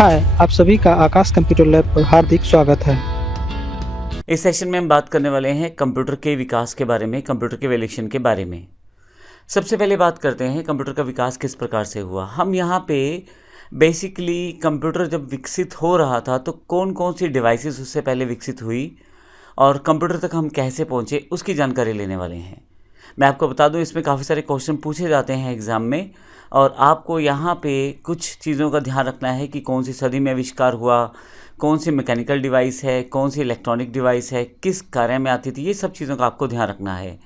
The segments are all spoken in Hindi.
हाय, आप सभी का आकाश कंप्यूटर लैब पर हार्दिक स्वागत है। इस सेशन में हम बात करने वाले हैं कंप्यूटर के विकास के बारे में, कंप्यूटर के एवोल्यूशन के बारे में। सबसे पहले बात करते हैं कंप्यूटर का विकास किस प्रकार से हुआ। हम यहाँ पे बेसिकली कंप्यूटर जब विकसित हो रहा था तो कौन कौन सी डिवाइसेस उससे पहले विकसित हुई और कंप्यूटर तक हम कैसे पहुँचे उसकी जानकारी लेने वाले हैं। मैं आपको बता दूं, इसमें काफ़ी सारे क्वेश्चन पूछे जाते हैं एग्ज़ाम में और आपको यहाँ पे कुछ चीज़ों का ध्यान रखना है कि कौन सी सदी में आविष्कार हुआ, कौन सी मैकेनिकल डिवाइस है, कौन सी इलेक्ट्रॉनिक डिवाइस है, किस कार्य में आती थी, ये सब चीज़ों का आपको ध्यान रखना है।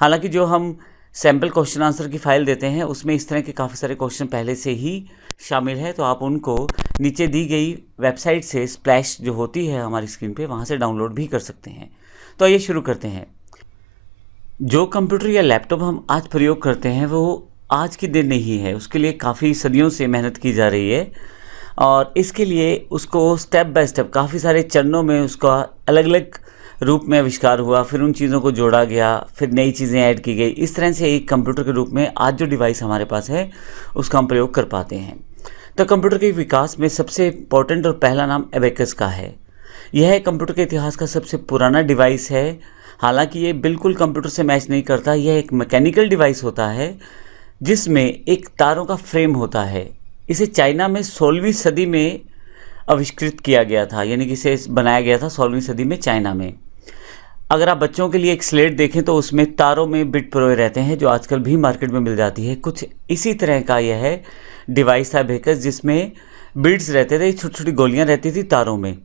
हालांकि जो हम सैम्पल क्वेश्चन आंसर की फ़ाइल देते हैं उसमें इस तरह के काफ़ी सारे क्वेश्चन पहले से ही शामिल है, तो आप उनको नीचे दी गई वेबसाइट से स्प्लैश जो होती है हमारी स्क्रीन पे वहाँ से डाउनलोड भी कर सकते हैं। तो आइए शुरू करते हैं। जो कंप्यूटर या लैपटॉप हम आज प्रयोग करते हैं वो आज की दिन नहीं है, उसके लिए काफ़ी सदियों से मेहनत की जा रही है और इसके लिए उसको स्टेप बाय स्टेप काफ़ी सारे चरणों में उसका अलग अलग रूप में आविष्कार हुआ, फिर उन चीज़ों को जोड़ा गया, फिर नई चीज़ें ऐड की गई। इस तरह से एक कंप्यूटर के रूप में आज जो डिवाइस हमारे पास है उसका हम प्रयोग कर पाते हैं। तो कंप्यूटर के विकास में सबसे इम्पोर्टेंट और पहला नाम एबेकस का है। यह कंप्यूटर के इतिहास का सबसे पुराना डिवाइस है। हालांकि ये बिल्कुल कंप्यूटर से मैच नहीं करता, यह एक मैकेनिकल डिवाइस होता है जिसमें एक तारों का फ्रेम होता है। इसे चाइना में 16वीं सदी में आविष्कृत किया गया था, यानी कि इसे बनाया गया था 16वीं सदी में चाइना में। अगर आप बच्चों के लिए एक स्लेट देखें तो उसमें तारों में बिट पिरोए रहते हैं जो आजकल भी मार्केट में मिल जाती है। कुछ इसी तरह का यह डिवाइस था एबेकस, जिसमें बिट्स रहते थे, छोटी छोटी गोलियां रहती थी तारों में।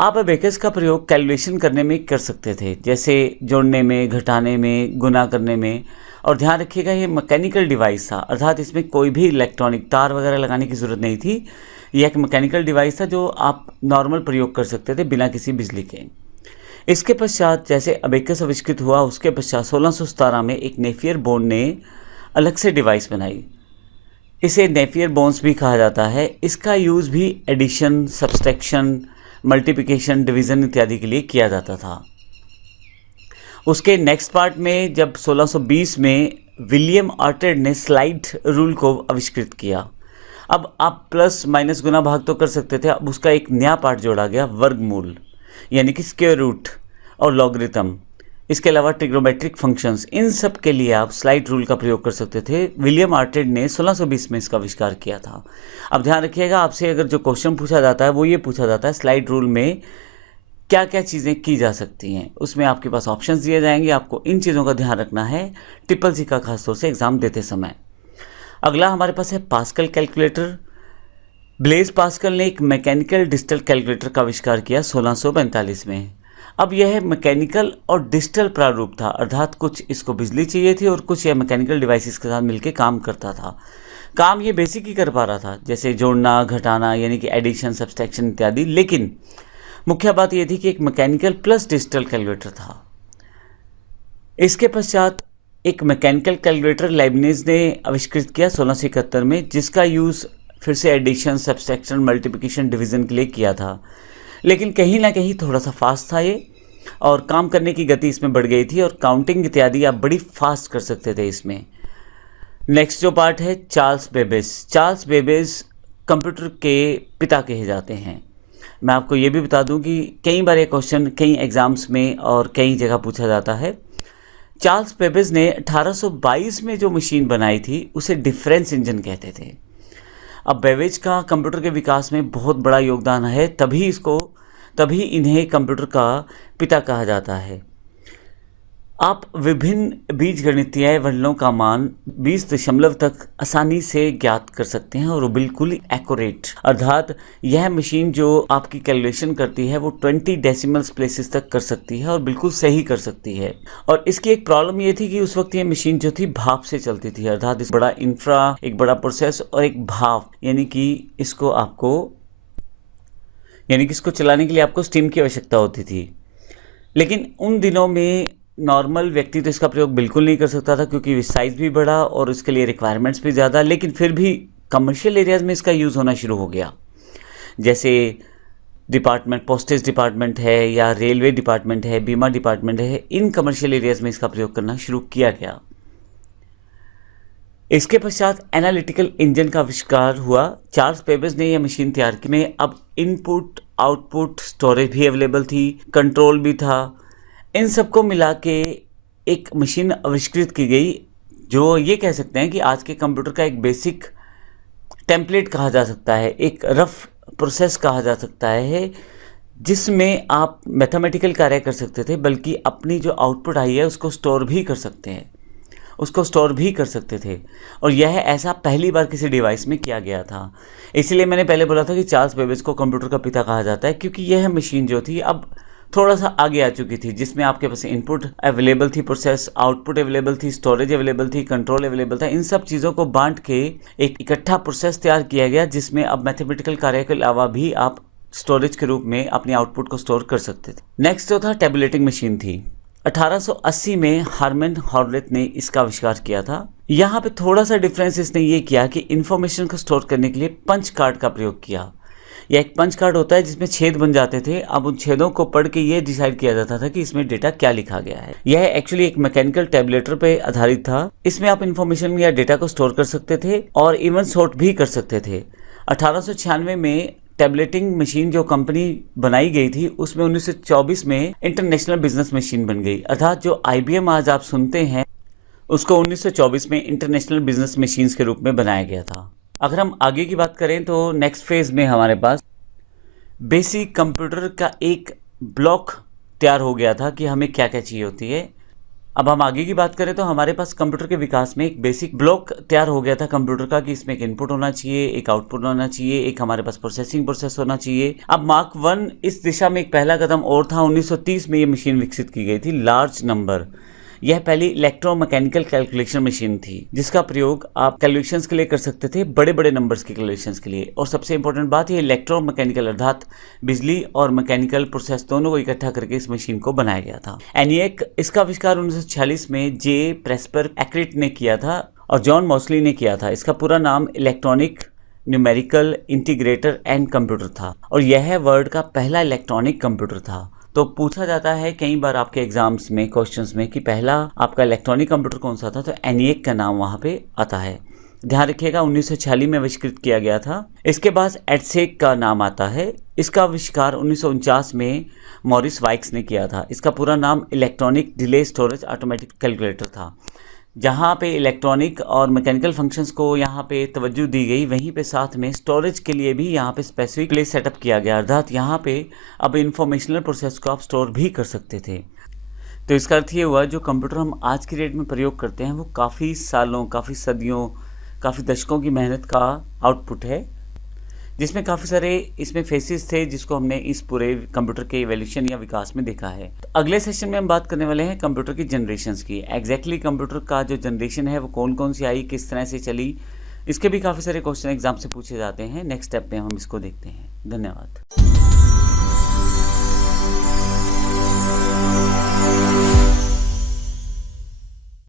आप एबेकस का प्रयोग कैलकुलेशन करने में कर सकते थे, जैसे जोड़ने में, घटाने में, गुना करने में। और ध्यान रखिएगा ये मैकेनिकल डिवाइस था, अर्थात इसमें कोई भी इलेक्ट्रॉनिक तार वगैरह लगाने की ज़रूरत नहीं थी। यह एक मैकेनिकल डिवाइस था जो आप नॉर्मल प्रयोग कर सकते थे बिना किसी बिजली के। इसके पश्चात जैसे एबेकस आविष्कृत हुआ उसके पश्चात 1617 में एक नेफियर बोन ने अलग से डिवाइस बनाई। इसे नेफियर बोन्स भी कहा जाता है। इसका यूज़ भी एडिशन, सब्सट्रैक्शन, मल्टीप्लिकेशन, डिवीज़न इत्यादि के लिए किया जाता था। उसके नेक्स्ट पार्ट में जब 1620 में विलियम आर्टेड ने स्लाइड रूल को आविष्कृत किया। अब आप प्लस माइनस गुना भाग तो कर सकते थे, अब उसका एक नया पार्ट जोड़ा गया, वर्गमूल, यानी कि स्क्वायर रूट और लॉगरिथम। इसके अलावा ट्रिग्नोमेट्रिक फंक्शंस, इन सब के लिए आप स्लाइड रूल का प्रयोग कर सकते थे। विलियम आर्टेड ने 1620 में इसका आविष्कार किया था। अब ध्यान रखिएगा, आपसे अगर जो क्वेश्चन पूछा जाता है वो ये पूछा जाता है स्लाइड रूल में क्या क्या चीज़ें की जा सकती हैं। उसमें आपके पास ऑप्शंस दिए जाएंगे, आपको इन चीज़ों का ध्यान रखना है ट्रिपल सी का खासतौर से एग्जाम देते समय। अगला हमारे पास है पास्कल कैलकुलेटर। ब्लेज पास्कल ने एक मैकेनिकल डिजिटल कैलकुलेटर का आविष्कार किया 1645 में। अब यह मैकेनिकल और डिजिटल प्रारूप था, अर्थात कुछ इसको बिजली चाहिए थी और कुछ यह मैकेनिकल डिवाइसेस के साथ मिलकर काम करता था। काम ये बेसिक ही कर पा रहा था, जैसे जोड़ना, घटाना, यानी कि एडिशन, सब्सट्रैक्शन इत्यादि। लेकिन मुख्य बात यह थी कि एक मैकेनिकल प्लस डिजिटल कैलकुलेटर था। इसके पश्चात एक मैकेनिकल कैलकुलेटर लाइबनिज ने आविष्कृत किया 1671 में, जिसका यूज़ फिर से एडिशन, सब्सट्रैक्शन, मल्टीप्लिकेशन, डिवीज़न के लिए किया था। लेकिन कहीं ना कहीं थोड़ा सा फास्ट था ये और काम करने की गति इसमें बढ़ गई थी और काउंटिंग इत्यादि आप बड़ी फास्ट कर सकते थे इसमें। नेक्स्ट जो पार्ट है Charles Babbage. Charles Babbage computer के पिता कहे जाते हैं। मैं आपको ये भी बता दूं कि कई बार ये क्वेश्चन कई एग्ज़ाम्स में और कई जगह पूछा जाता है। चार्ल्स बेबेज ने 1822 में जो मशीन बनाई थी उसे डिफरेंस इंजन कहते थे। अब बेबेज का कंप्यूटर के विकास में बहुत बड़ा योगदान है, तभी इन्हें कंप्यूटर का पिता कहा जाता है। आप विभिन्न बीजगणितीय वलनों का मान 20 दशमलव तक आसानी से ज्ञात कर सकते हैं और वो बिल्कुल एक्यूरेट, अर्थात यह मशीन जो आपकी कैलकुलेशन करती है वो 20 डेसिमल्स प्लेसेस तक कर सकती है और बिल्कुल सही कर सकती है। और इसकी एक प्रॉब्लम ये थी कि उस वक्त ये मशीन जो थी भाप से चलती थी, अर्थात इस बड़ा इंफ्रा, एक बड़ा प्रोसेस और एक भाप, यानी कि इसको चलाने के लिए आपको स्टीम की आवश्यकता होती थी। लेकिन उन दिनों में नॉर्मल व्यक्ति तो इसका प्रयोग बिल्कुल नहीं कर सकता था, क्योंकि साइज़ भी बड़ा और इसके लिए रिक्वायरमेंट्स भी ज़्यादा। लेकिन फिर भी कमर्शियल एरियाज़ में इसका यूज़ होना शुरू हो गया, जैसे डिपार्टमेंट, पोस्टेज डिपार्टमेंट है या रेलवे डिपार्टमेंट है, बीमा डिपार्टमेंट है, इन कमर्शियल एरियाज़ में इसका प्रयोग करना शुरू किया गया। इसके पश्चात एनालिटिकल इंजन का आविष्कार हुआ। चार्ल्स बेबेज ने यह मशीन तैयार की। में अब इनपुट आउटपुट स्टोरेज भी अवेलेबल थी, कंट्रोल भी था। इन सबको मिला के एक मशीन आविष्कृत की गई जो ये कह सकते हैं कि आज के कंप्यूटर का एक बेसिक टेम्पलेट कहा जा सकता है, एक रफ प्रोसेस कहा जा सकता है, जिसमें आप मैथमेटिकल कार्य कर सकते थे, बल्कि अपनी जो आउटपुट आई है उसको स्टोर भी कर सकते थे। और यह ऐसा पहली बार किसी डिवाइस में किया गया था। इसलिए मैंने पहले बोला था कि चार्ल्स बेबेज को कंप्यूटर का पिता कहा जाता है, क्योंकि यह मशीन जो थी अब थोड़ा सा आगे आ चुकी थी, जिसमें आपके पास इनपुट अवेलेबल थी, प्रोसेस आउटपुट अवेलेबल थी, स्टोरेज अवेलेबल थी, कंट्रोल अवेलेबल था। इन सब चीज़ों को बांट के एक इकट्ठा प्रोसेस तैयार किया गया, जिसमें अब मैथमेटिकल कार्य के अलावा भी आप स्टोरेज के रूप में अपनी आउटपुट को स्टोर कर सकते थे। नेक्स्ट जो था टेबुलेटिंग मशीन थी। 1880 में हार्मन हॉर्लेथ ने इसका आविष्कार किया था। यहाँ पे थोड़ा सा डिफरेंस इसने ये किया कि इन्फॉर्मेशन को स्टोर करने के लिए पंच कार्ड का प्रयोग किया। यह एक पंच कार्ड होता है जिसमें छेद बन जाते थे। अब उन छेदों को पढ़ के ये डिसाइड किया जाता था कि इसमें डेटा क्या लिखा गया है। यह एक्चुअली एक मैकेनिकल टैबलेटर पे आधारित था। इसमें आप इन्फॉर्मेशन या डेटा को स्टोर कर सकते थे और इवन सॉर्ट भी कर सकते थे। 1896 में टैबलेटिंग मशीन जो कंपनी बनाई गई थी, उसमें 1924 में इंटरनेशनल बिजनेस मशीन बन गई। अर्थात जो IBM आज आप सुनते हैं उसको 1924 में इंटरनेशनल बिजनेस मशीन्स के रूप में बनाया गया था। अगर हम आगे की बात करें तो नेक्स्ट फेज में हमारे पास बेसिक कंप्यूटर का एक ब्लॉक तैयार हो गया था कि हमें क्या क्या चाहिए होती है। अब हम आगे की बात करें तो हमारे पास कंप्यूटर के विकास में एक बेसिक ब्लॉक तैयार हो गया था कंप्यूटर का, कि इसमें एक इनपुट होना चाहिए, एक आउटपुट होना चाहिए, एक हमारे पास प्रोसेसिंग प्रोसेस होना चाहिए। अब मार्क 1 इस दिशा में एक पहला कदम और था। 1930 में ये मशीन विकसित की गई थी, लार्ज नंबर। यह पहली इलेक्ट्रोमैकेनिकल कैलकुलेशन मशीन थी, जिसका प्रयोग आप कैलकुलेशंस के लिए कर सकते थे, बड़े बड़े नंबर्स की कैलकुलेशंस के लिए। और सबसे इंपॉर्टेंट बात, ये इलेक्ट्रोमैकेनिकल अर्थात बिजली और मैकेनिकल प्रोसेस दोनों को इकट्ठा करके इस मशीन को बनाया गया था। ENIAC इसका आविष्कार 1946 में जे प्रेस्पर एक्रिट ने किया था और जॉन मॉसली ने किया था। इसका पूरा नाम electronic numerical integrator and computer था और यह वर्ल्ड का पहला इलेक्ट्रॉनिक कंप्यूटर था। तो पूछा जाता है कई बार आपके एग्जाम्स में, क्वेश्चंस में, कि पहला आपका इलेक्ट्रॉनिक कंप्यूटर कौन सा था, तो ENIAC का नाम वहाँ पे आता है। ध्यान रखिएगा 1946 में आविष्कृत किया गया था। इसके बाद EDSEC का नाम आता है। इसका आविष्कार 1949 में मॉरिस वाइक्स ने किया था। इसका पूरा नाम electronic delay storage automatic calculator था। जहाँ पे इलेक्ट्रॉनिक और मैकेनिकल फंक्शंस को यहाँ पे तवज्जो दी गई, वहीं पे साथ में स्टोरेज के लिए भी यहाँ पे स्पेसिफिक प्लेस सेटअप किया गया। अर्थात यहाँ पे अब इंफॉर्मेशनल प्रोसेस को आप स्टोर भी कर सकते थे। तो इसका अर्थ ये हुआ, जो कंप्यूटर हम आज की डेट में प्रयोग करते हैं वो काफ़ी सालों, काफ़ी सदियों, काफ़ी दशकों की मेहनत का आउटपुट है, जिसमें काफ़ी सारे इसमें फेसेस थे जिसको हमने इस पूरे कंप्यूटर के इवोल्यूशन या विकास में देखा है। तो अगले सेशन में हम बात करने वाले हैं कंप्यूटर की जनरेशन्स की। एग्जैक्टली कंप्यूटर का जो जनरेशन है वो कौन कौन सी आई, किस तरह से चली, इसके भी काफ़ी सारे क्वेश्चन एग्जाम से पूछे जाते हैं। नेक्स्ट स्टेप में हम इसको देखते हैं। धन्यवाद।